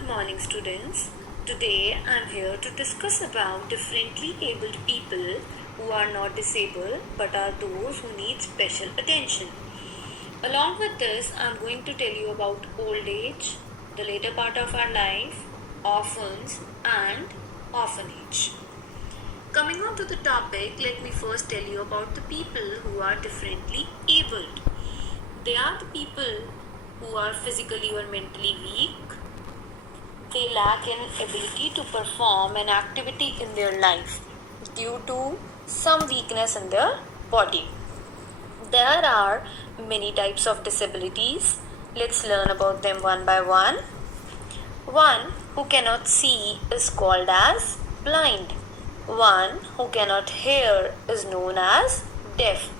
Good morning, students. Today I am here to discuss about differently abled people who are not disabled but are those who need special attention. Along with this, I am going to tell you about old age, the later part of our life, orphans, and orphanage. Coming on to the topic, let me first tell you about the people who are differently abled. They are the people who are physically or mentally weak. They lack an ability to perform an activity in their life due to some weakness in their body. There are many types of disabilities. Let's learn about them one by one. One who cannot see is called as blind. One who cannot hear is known as deaf.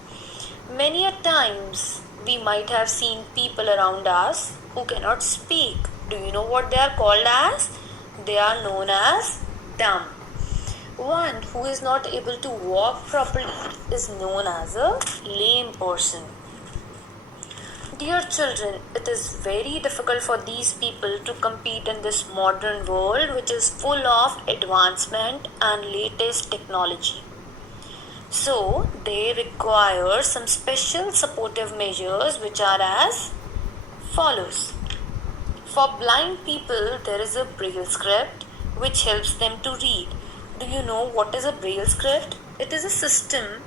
Many a times we might have seen people around us who cannot speak. Do you know what they are called as? They are known as dumb. One who is not able to walk properly is known as a lame person. Dear children, it is very difficult for these people to compete in this modern world which is full of advancement and latest technology. So, they require some special supportive measures which are as follows. For blind people, there is a Braille script which helps them to read. Do you know what is a Braille script? It is a system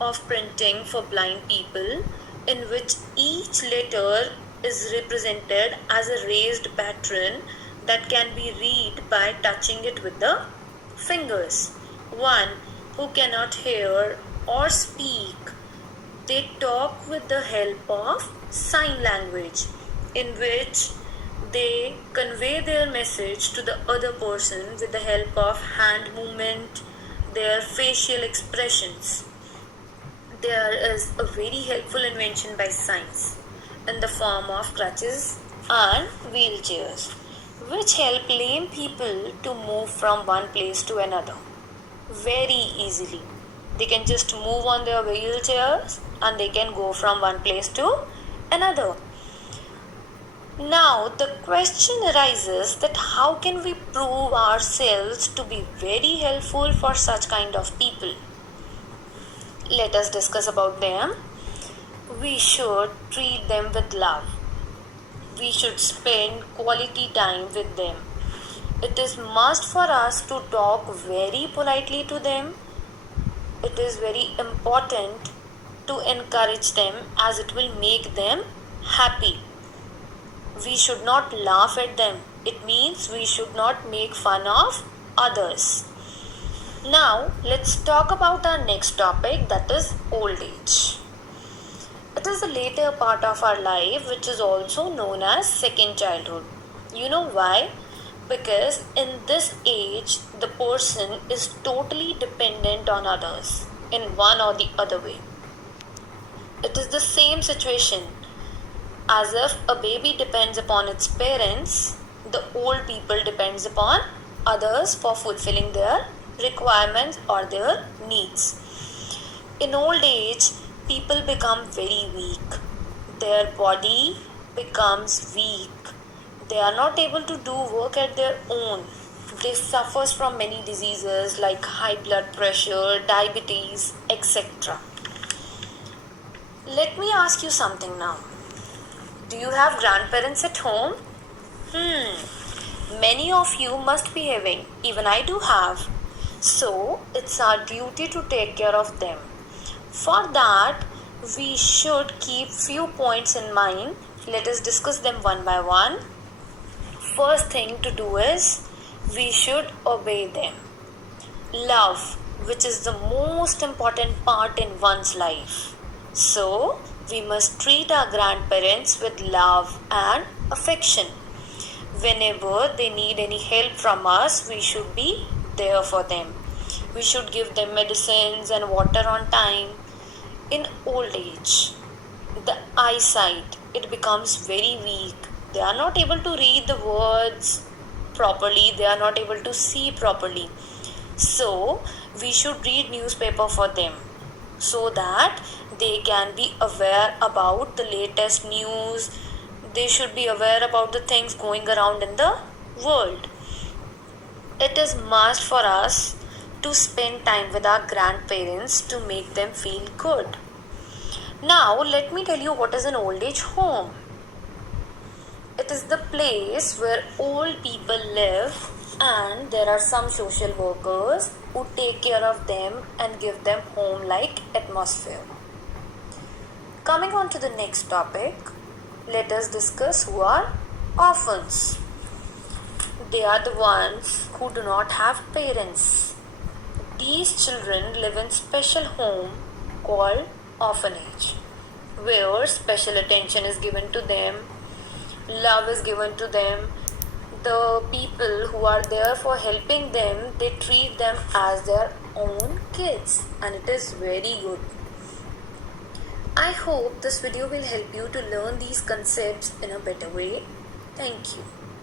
of printing for blind people in which each letter is represented as a raised pattern that can be read by touching it with the fingers. One who cannot hear or speak, they talk with the help of sign language, in which they convey their message to the other person with the help of hand movement, their facial expressions. There is a very helpful invention by science in the form of crutches and wheelchairs, which help lame people to move from one place to another very easily. They can just move on their wheelchairs and they can go from one place to another. Now the question arises that how can we prove ourselves to be very helpful for such kind of people? Let us discuss about them. We should treat them with love. We should spend quality time with them. It is must for us to talk very politely to them. It is very important to encourage them as it will make them happy. We should not laugh at them. It means we should not make fun of others. Now, let's talk about our next topic, that is old age. It is the later part of our life which is also known as second childhood. You know why? Because in this age, the person is totally dependent on others in one or the other way. It is the same situation. As if a baby depends upon its parents, the old people depends upon others for fulfilling their requirements or their needs. In old age, people become very weak. Their body becomes weak. They are not able to do work at their own. They suffer from many diseases like high blood pressure, diabetes, etc. Let me ask you something now. Do you have grandparents at home? Many of you must be having. Even I do have. So, it's our duty to take care of them. For that, we should keep few points in mind. Let us discuss them one by one. First thing to do is, we should obey them. Love, which is the most important part in one's life. So, we must treat our grandparents with love and affection. Whenever they need any help from us, we should be there for them. We should give them medicines and water on time. In old age, the eyesight, it becomes very weak. They are not able to read the words properly. They are not able to see properly. So, we should read newspaper for them so that they can be aware about the latest news. They should be aware about the things going around in the world. It is must for us to spend time with our grandparents to make them feel good. Now, let me tell you what is an old age home. It is the place where old people live, and there are some social workers who take care of them and give them home like atmosphere. Coming on to the next topic, let us discuss who are orphans. They are the ones who do not have parents. These children live in special home called orphanage, where special attention is given to them, love is given to them. The people who are there for helping them, they treat them as their own kids, and it is very good. I hope this video will help you to learn these concepts in a better way. Thank you.